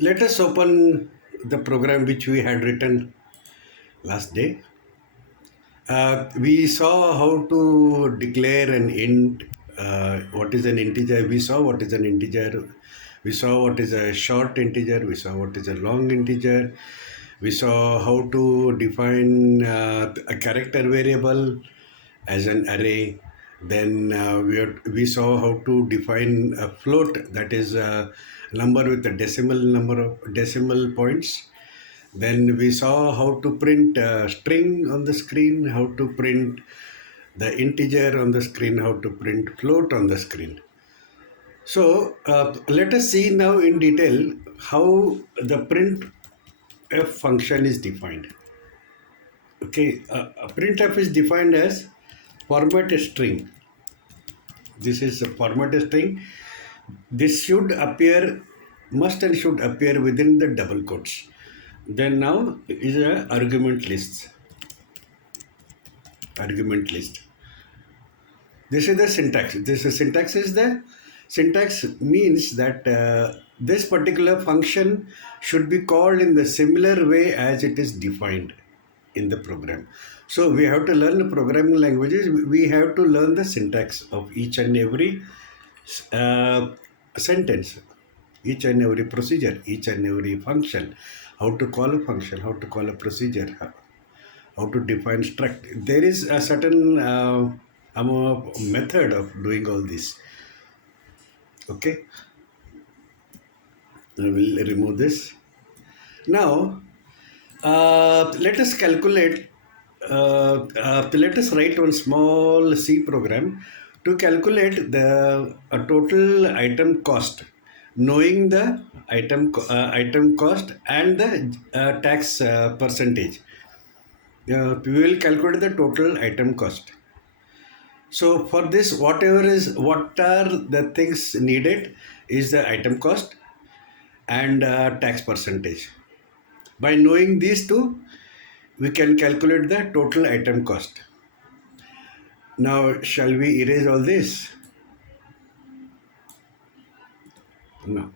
Let us open the program which we had written last day. We saw how to declare an int. What is an integer? We saw what is an integer. We saw what is a short integer. We saw what is a long integer. We saw how to define a character variable as an array. Then we saw how to define a float, that is a number with a decimal number of decimal points. Then we saw how to print a string on the screen, how to print the integer on the screen, how to print float on the screen. So let us see now in detail how the printf function is defined. Okay, a printf is defined as format a string. This is a format a string. This should appear, must and should appear within the double quotes. Then now is a argument list. Argument list. This is the syntax. This is syntax is the syntax means that this particular function should be called in the similar way as it is defined in the program. So we have to learn the programming languages. We have to learn the syntax of each and every sentence, each and every procedure, each and every function, how to call a function, how to call a procedure, how to define struct. There is a certain method of doing all this. Okay, I will remove this. Now, let us calculate, let us write one small C program to calculate the total item cost, knowing the item cost and the tax percentage. We will calculate the total item cost. So for this, what are the things needed is the item cost and tax percentage. By knowing these two, we can calculate the total item cost. Now, shall we erase all this? No.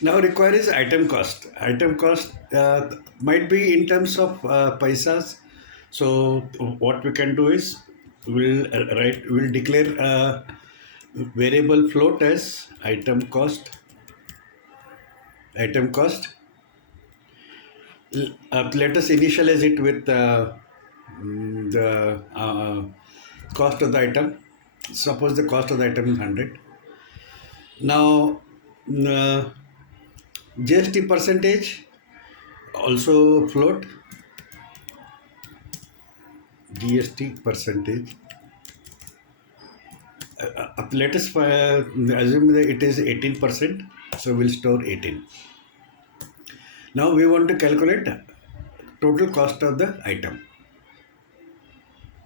Now requires item cost. Item cost might be in terms of paisas. So what we can do is we'll declare a variable float as item cost. Let us initialize it with the cost of the item. Suppose the cost of the item is 100. Now, uh, GST percentage also float. GST percentage. Let us assume that it is 18%. So we'll store 18. Now we want to calculate total cost of the item.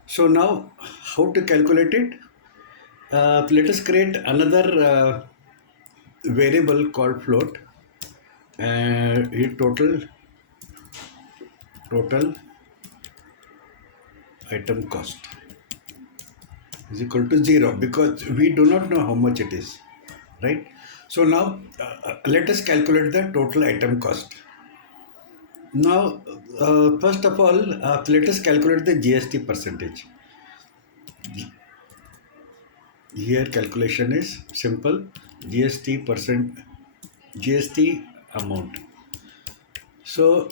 So now how to calculate it? Let us create another variable called float. Total item cost is equal to 0 because we do not know how much it is, right? So now let us calculate the total item cost. Now, first of all, let us calculate the GST percentage. Here calculation is simple. GST amount. So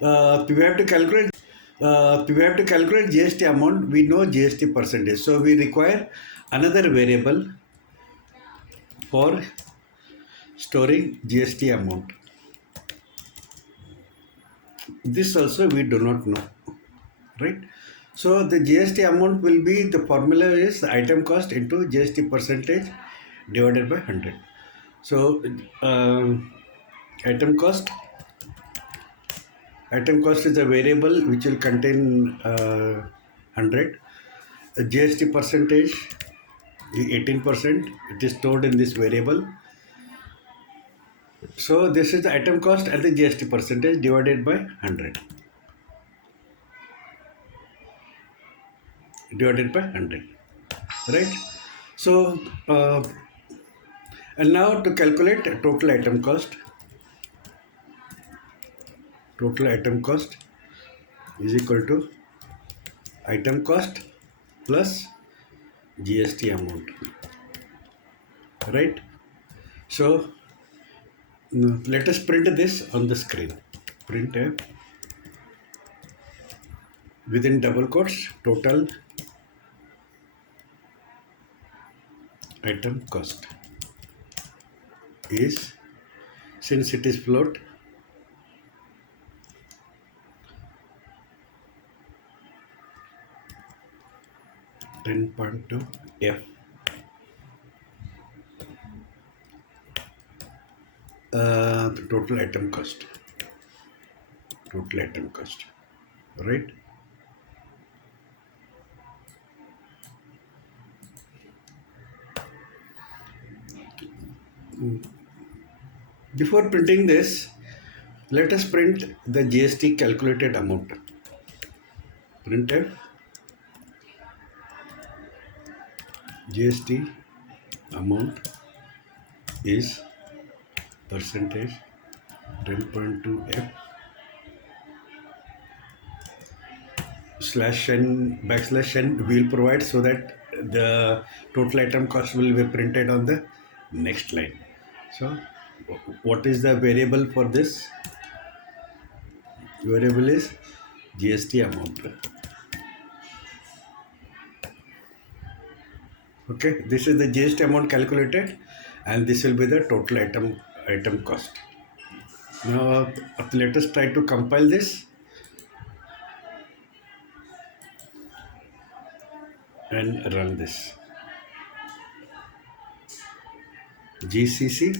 we have to calculate GST amount. We know GST percentage. So we require another variable for storing GST amount. This also we do not know, right? So the GST amount will be, the formula is item cost into GST percentage divided by 100. So item cost is a variable which will contain 100. The GST percentage, 18%, it is stored in this variable. So this is the item cost and the GST percentage divided by 100. Right? So And now to calculate total item cost is equal to item cost plus GST amount, right? So let us print this on the screen. Print within double quotes total item cost is, since it is float, 10.2 F. Total item cost. Total item cost. Right? Before printing this, let us print the GST calculated amount. Printed GST amount is percentage 10.2 F slash n backslash n will provide so that the total item cost will be printed on the next line. So what is the variable for this? Variable is GST amount. Okay, this is the GST amount calculated, and this will be the total item cost. Now let us try to compile this and run this. GCC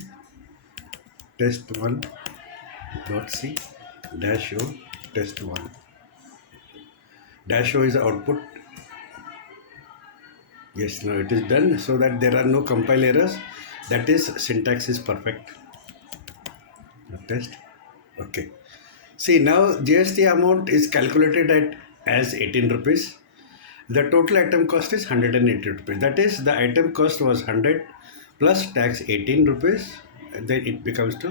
test1.c dash o test1 dash o is the output. Yes, now it is done, so that there are no compile errors. That is, syntax is perfect. Test. Okay. See, now GST amount is calculated at as 18 rupees. The total item cost is 180 rupees. That is, the item cost was 100 plus tax 18 rupees. Then it becomes to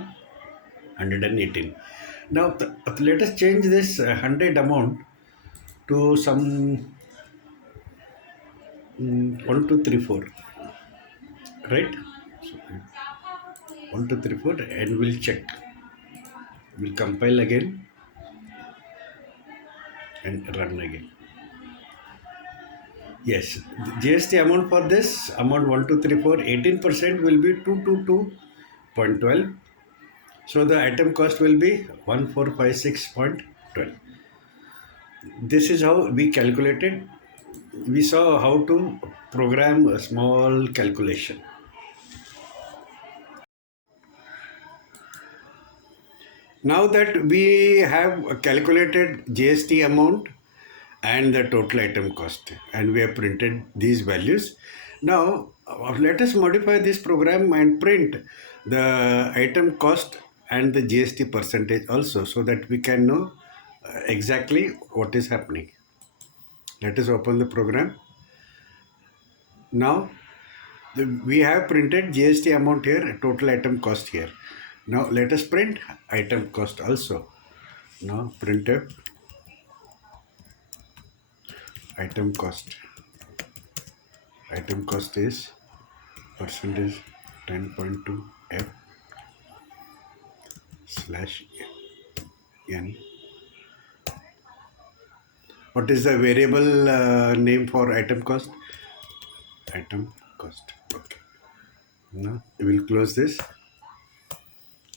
118. Now let us change this 100 amount to some 1, 2, 3, 4. Right? So, 1, 2, 3, 4, and we'll check. We'll compile again and run again. Yes, GST amount for this amount 1, 2, 3, 4, 18% will be 222.12. So the item cost will be 1456.12. This is how we calculated. We saw how to program a small calculation. Now that we have calculated GST amount and the total item cost, and we have printed these values, now let us modify this program and print the item cost and the GST percentage also, so that we can know exactly what is happening. Let us open the program. Now we have printed GST amount here, total item cost here. Now let us print item cost also. Now printf item cost. Item cost is percentage 10.2 F slash n. What is the variable name for item cost? Item cost. Okay. Now we will close this.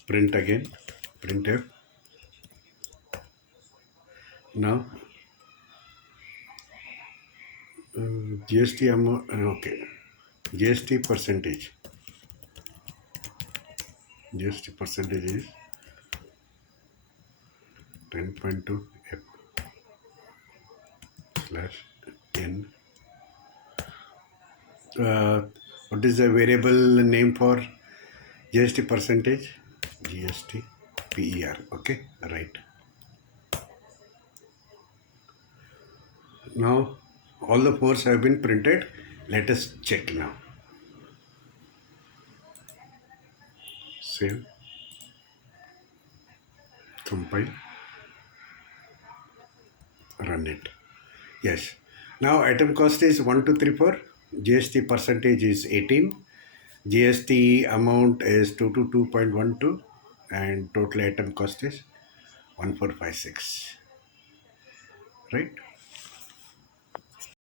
Print again. Printf. Now GST amount. Okay. GST percentage. GST percentage is 10.2 F slash n. What is the variable name for GST percentage? GST PER. Okay, right. Now all the fours have been printed. Let us check now. Save, compile, run it. Yes. Now item cost is 1234. GST percentage is 18. GST amount is 222.12 and total item cost is 1456. Right?